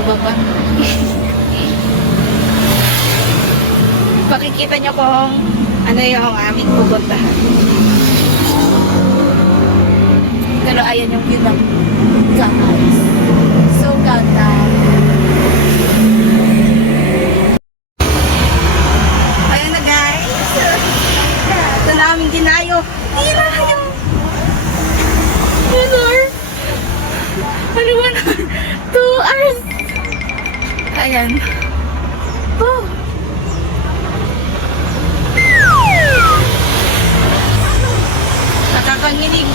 sa baba. Pakikita nyo kung ano yung aming pupuntahan. Pero ayan yung view ng guys. So ganda. Ayan na guys. Ito na aming dinayo. Dinayo! Ano 2 hours? Ayan. Oh. Nakakanginig.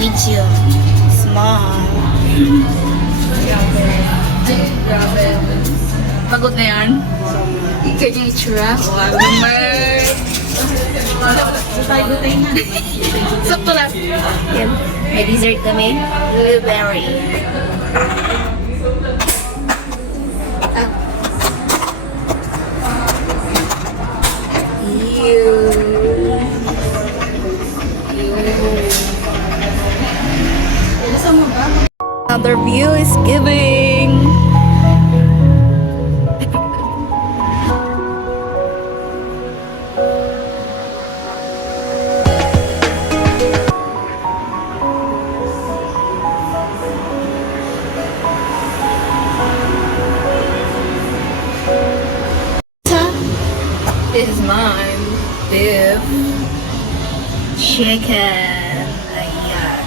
Medium, small. Grabe. Pagod na yan? Ganyan yung itsura. Wow, naman. Sakto lang. Yan. May dessert kami. Blueberry. Another view is giving. This is mine. Beef. Chicken. Ayan.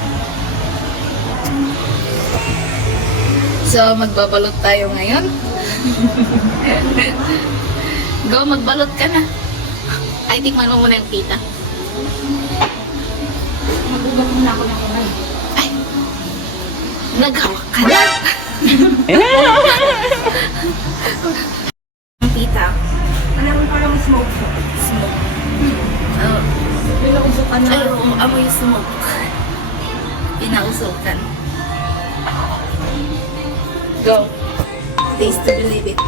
So, magbabalot tayo ngayon. Go, magbalot ka na. Ay, tikman mo muna yung pita. Mag-ugat muna ako ng kamay. Ay, naghawak ka na. Ang pita. Alam mo parang smoke siya. Smoke. Oh. Pinausukan na. Ay, amoy smoke. Pinausukan. Go. Taste to believe it.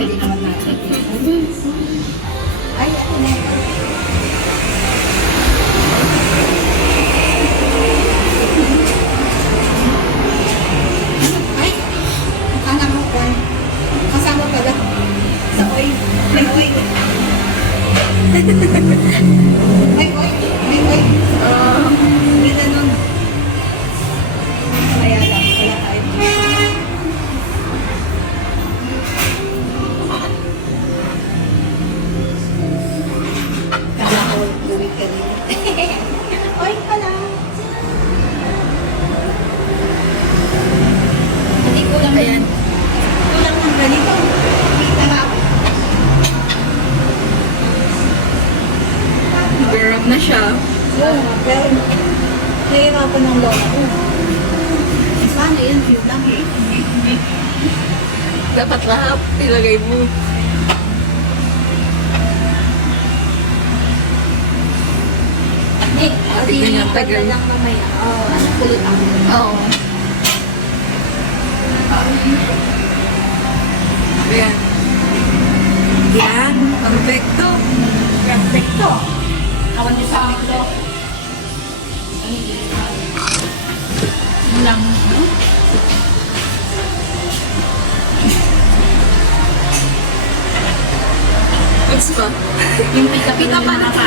Pwede naman natin. Ay, ako na. Ay, akala mo ko. Kasama pala. Sa oil. May oil. May oil. May oil. Ganda nun. Kaya lang. Kaya tayo. Kala ko gawin ka rin. Oil pala. Hindi ko lang. Ayan. Kulang ng ganito. Kita lang. Nag-rub na siya. Oo, pero nahihirapan ng lola ko. Paano yan? Few lang eh. Dapat lahat ilagay mo. Eh, Tignan niyo, tagal. lang mamaya. Oo, ano kulot ako. Oo. Ayan. Yan. Perfecto. Perfecto. Kawan niyo sa amin ko. Lang, no? What's ba? Yung pika-pika pa na ko.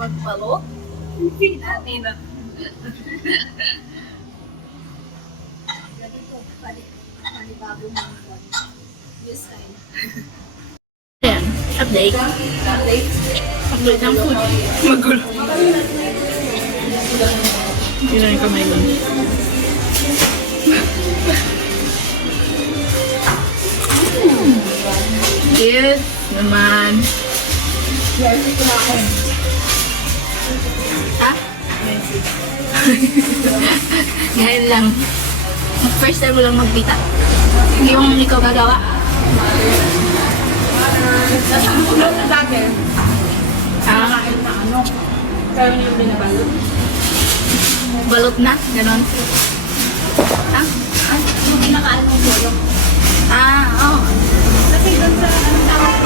magpalo. Hindi natin na. Ganito, panibago mo this time. Ayan, update. Update ng food. Magulo. Hindi na yung kamay lang. Yes, naman. Ha? Ngayon lang. First time mo lang magpita. Yung ikaw gagawa. Kaya yung binabalot. Balot na, ganon. Ha? Yung pinakaano mo yung. Oo. Kasi doon sa anong tawag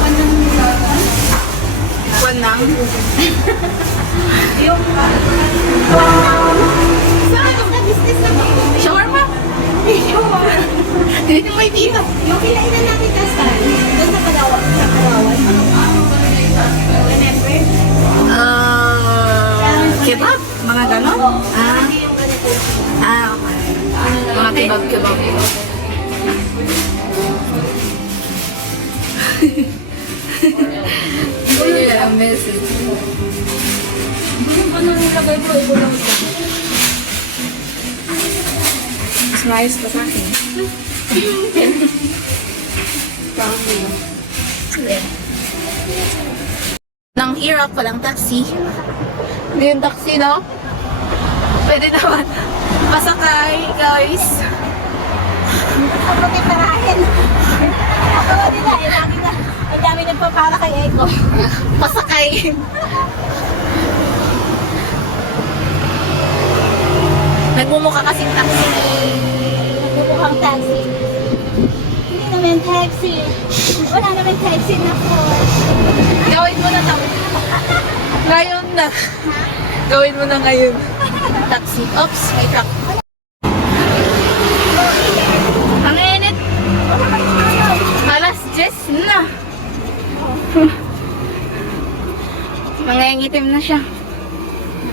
anong Kwan lang. yung saan yung business na mo? Shawarma. Hindi na may pita. Yung kinainan natin last time, doon sa Palawan. Sa Palawan. Remember? Kebab? Mga ganon? Hindi yung ganito. Okay. Mga kebab. Yeah, message. Yung ano nilagay ko, ito lang ito. Mas maayos pa sa akin. Yeah. Nang hirap palang taxi. Hindi yung taxi, no? Pwede naman. Pasakay, guys. Ako din parahin. Ako din na, lagi na. Ang dami nagpapara kay Eko. Pasakay. Nagmumukha kasing taxi. Nagbubukhang taxi. Hindi naman taxi. Wala naman taxi na po. Gawin mo na to. Ngayon na. Gawin mo na ngayon. Taxi. Oops, may truck. Ang init. Alas 10 na. Mangingitim na siya.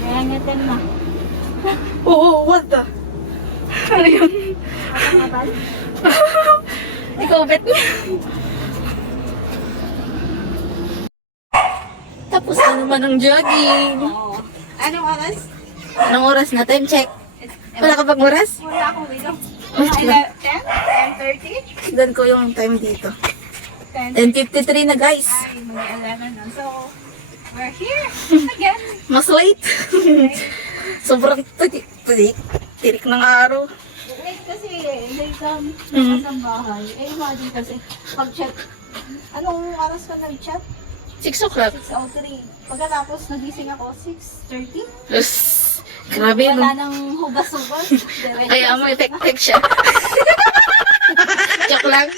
Nangangatin na. Oo, what the? Ano yun? Nakakabal. Ikaw bet niya. Tapos na naman ang jogging. Oo. Anong oras? Anong oras na? Time check. Wala ka bang oras? Wala akong ilaw. Wait lang. 10? 10:30? Tignan ko yung time dito. 10. 10:53 na guys. Ay, mag-11 na. So, we're here again. Mas late. Sobrang tirik ng araw. Wait kasi, late lang Mm. sa bahay. Eh, imagine kasi, pag-chat, anong oras ka nag-chat? 6 o'clock. 6:03. Pagkatapos, nagising ako, 6:30. Yes. Grabe Wala no. nang hugas-hugas. Diretso Kaya mo sa- effect siya. Joke lang.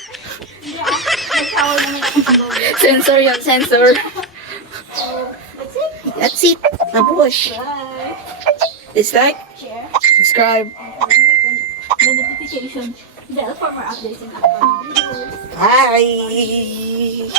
Hindi nag-shower naman ako pag-uwi. Sensor yun, sensor. So, that's it. That's it. Tapos. Bye. Dislike, Share. subscribe. The notification bell for more updates and upcoming videos. Bye.